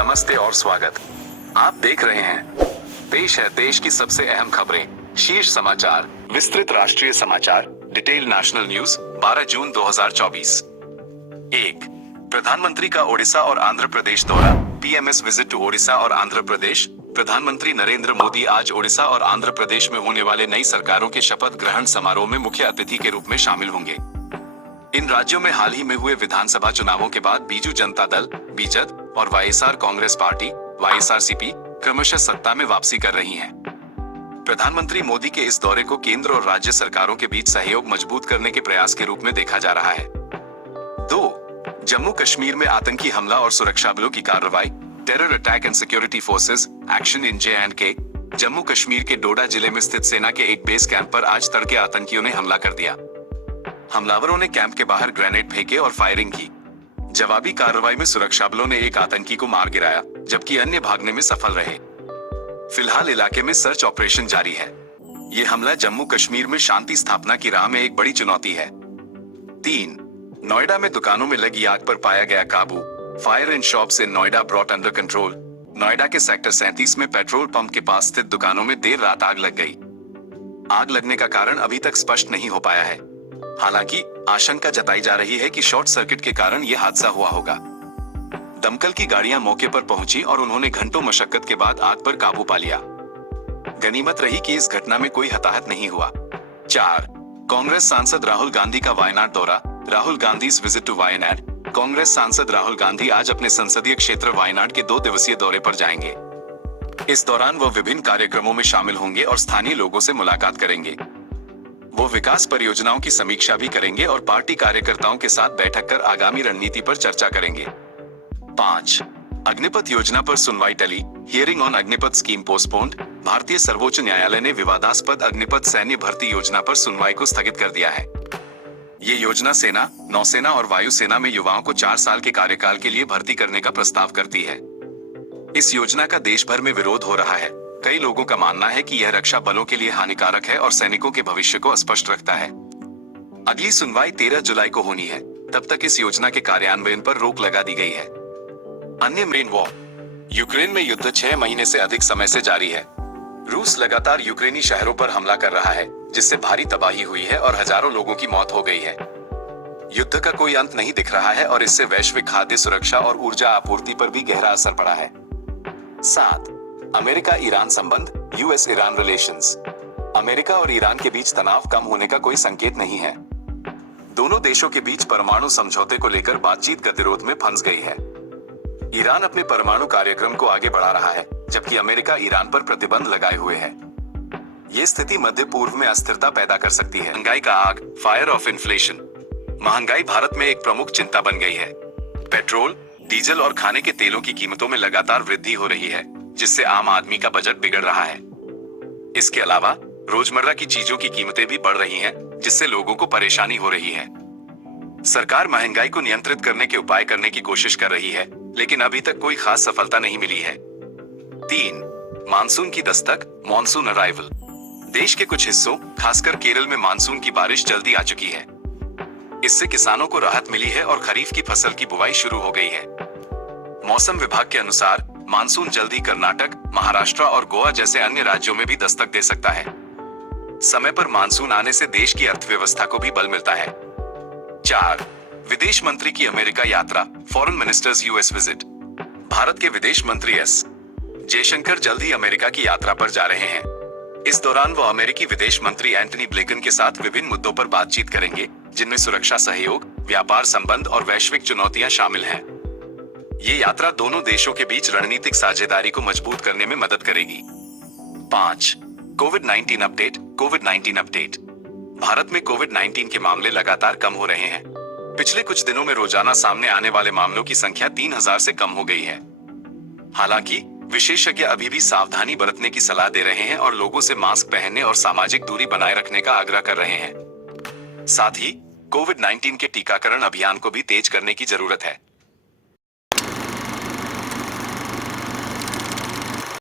नमस्ते और स्वागत। आप देख रहे हैं, पेश है देश की सबसे अहम खबरें, शीर्ष समाचार, विस्तृत राष्ट्रीय समाचार, डिटेल नेशनल न्यूज, 12 जून 2024। 1. प्रधानमंत्री का ओडिशा और आंध्र प्रदेश दौरा, पीएमएस विजिट टू ओडिशा और आंध्र प्रदेश। प्रधानमंत्री नरेंद्र मोदी आज ओडिशा और आंध्र प्रदेश में होने वाले नई सरकारों के शपथ ग्रहण समारोह में मुख्य अतिथि के रूप में शामिल होंगे। इन राज्यों में हाल ही में हुए विधानसभा चुनावों के बाद बीजू जनता दल, बीजेड और वाईएसआर कांग्रेस पार्टी, वाईएसआरसीपी क्रमशः सत्ता में वापसी कर रही हैं। प्रधानमंत्री मोदी के इस दौरे को केंद्र और राज्य सरकारों के बीच सहयोग मजबूत करने के प्रयास के रूप में देखा जा रहा है। 2. जम्मू कश्मीर में आतंकी हमला और सुरक्षा बलों की कार्रवाई, terror attack and security forces action in J&K। Jammu Kashmir के डोडा जिले में स्थित सेना के एक बेस कैंप पर आज तड़के आतंकियों ने हमला कर दिया। हमलावरों ने कैंप के बाहर ग्रेनेड फेंके और फायरिंग की। जवाबी कार्रवाई में सुरक्षा बलों ने एक आतंकी को मार गिराया, जबकि अन्य भागने में सफल रहे। फिलहाल इलाके में सर्च ऑपरेशन जारी है। ये हमला जम्मू कश्मीर में शांति स्थापना की राह में एक बड़ी चुनौती है। 3. नोएडा में दुकानों में लगी आग पर पाया गया काबू, fire in shops in Noida brought under control. Noida के सेक्टर 37 में पेट्रोल पंप के पास स्थित दुकानों में देर रात आग लग गई। आग लगने का कारण अभी तक स्पष्ट नहीं हो पाया है। हालांकि आशंका जताई जा रही है कि शॉर्ट सर्किट के कारण यह हादसा हुआ होगा। दमकल की गाड़ियां मौके पर पहुंची और उन्होंने घंटों मशक्कत के बाद आग पर काबू पा लिया। गनीमत रही कि इस घटना में कोई हताहत नहीं हुआ। 4. कांग्रेस सांसद राहुल गांधी का वायनाड दौरा, राहुल गांधीज विजिट टू वायनाड। कांग्रेस सांसद राहुल गांधी आज अपने संसदीय क्षेत्र वायनाड के 2 दिवसीय दौरे पर जाएंगे। इस दौरान वह विभिन्न कार्यक्रमों में शामिल होंगे और स्थानीय लोगों से मुलाकात करेंगे। वो विकास परियोजनाओं की समीक्षा भी करेंगे और पार्टी कार्यकर्ताओं के साथ बैठक कर आगामी रणनीति पर चर्चा करेंगे। 5. अग्निपथ योजना पर सुनवाई टली, hearing on Agnipath scheme postponed. भारतीय सर्वोच्च न्यायालय ने विवादास्पद अग्निपथ सैन्य भर्ती योजना पर सुनवाई को स्थगित कर दिया है। ये योजना सेना, नौसेना और वायुसेना में युवाओं को 4 साल के कार्यकाल के लिए भर्ती करने का प्रस्ताव करती है। इस योजना का देश भर में विरोध हो रहा है। कई लोगों का मानना है कि यह रक्षा बलों के लिए हानिकारक है और सैनिकों के भविष्य को अस्पष्ट रखता है। अगली सुनवाई 13 जुलाई को होनी है। तब तक इस योजना के कार्यान्वयन पर रोक लगा दी गई है। अन्य मेन वॉर, यूक्रेन में युद्ध 6 महीने से अधिक समय से जारी है। रूस लगातार यूक्रेनी शहरों पर हमला कर रहा है, जिससे भारी तबाही हुई है और हजारों लोगों की मौत हो गई है। युद्ध का कोई अंत नहीं दिख रहा है और इससे वैश्विक खाद्य सुरक्षा और ऊर्जा आपूर्ति पर भी गहरा असर पड़ा है। 7. अमेरिका ईरान संबंध, यूएस ईरान रिलेशंस। अमेरिका और ईरान के बीच तनाव कम होने का कोई संकेत नहीं है। दोनों देशों के बीच परमाणु समझौते को लेकर बातचीत गतिरोध में फंस गई है। ईरान अपने परमाणु कार्यक्रम को आगे बढ़ा रहा है, जबकि अमेरिका ईरान पर प्रतिबंध लगाए हुए है। ये स्थिति मध्य पूर्व में अस्थिरता पैदा कर सकती है। महंगाई का आग, फायर ऑफ इन्फ्लेशन। महंगाई भारत में एक प्रमुख चिंता बन गई है। पेट्रोल, डीजल और खाने के तेलों की कीमतों में लगातार वृद्धि हो रही है, जिससे आम आदमी का बजट बिगड़ रहा है। इसके अलावा रोजमर्रा की चीजों की कीमतें भी बढ़ रही हैं, जिससे लोगों को परेशानी हो रही है। सरकार महंगाई को नियंत्रित करने के उपाय करने की कोशिश कर रही है, लेकिन अभी तक कोई खास सफलता नहीं मिली है। 3. मानसून की दस्तक, मॉनसून अराइवल। देश के कुछ हिस्सों, खासकर केरल में मानसून की बारिश जल्दी आ चुकी है। इससे किसानों को राहत मिली है और खरीफ की फसल की बुवाई शुरू हो गई है। मौसम विभाग के अनुसार मानसून जल्दी कर्नाटक, महाराष्ट्र और गोवा जैसे अन्य राज्यों में भी दस्तक दे सकता है। समय पर मानसून आने से देश की अर्थव्यवस्था को भी बल मिलता है। 4. विदेश मंत्री की अमेरिका यात्रा, foreign ministers US visit. Bharat के विदेश मंत्री एस जयशंकर जल्द ही अमेरिका की यात्रा पर जा रहे हैं। इस दौरान वो अमेरिकी विदेश मंत्री एंटनी ब्लिंकन के साथ विभिन्न मुद्दों पर बातचीत करेंगे, जिनमें सुरक्षा सहयोग, व्यापार संबंध और वैश्विक चुनौतियां शामिल हैं। ये यात्रा दोनों देशों के बीच रणनीतिक साझेदारी को मजबूत करने में मदद करेगी। 5. कोविड-19 अपडेट, कोविड-19 अपडेट। भारत में कोविड-19 के मामले लगातार कम हो रहे हैं। पिछले कुछ दिनों में रोजाना सामने आने वाले मामलों की संख्या 3000 से कम हो गई है। हालांकि विशेषज्ञ अभी भी सावधानी बरतने की सलाह दे रहे हैं और लोगों से मास्क पहनने और सामाजिक दूरी बनाए रखने का आग्रह कर रहे हैं। साथ ही कोविड-19 के टीकाकरण अभियान को भी तेज करने की जरूरत है।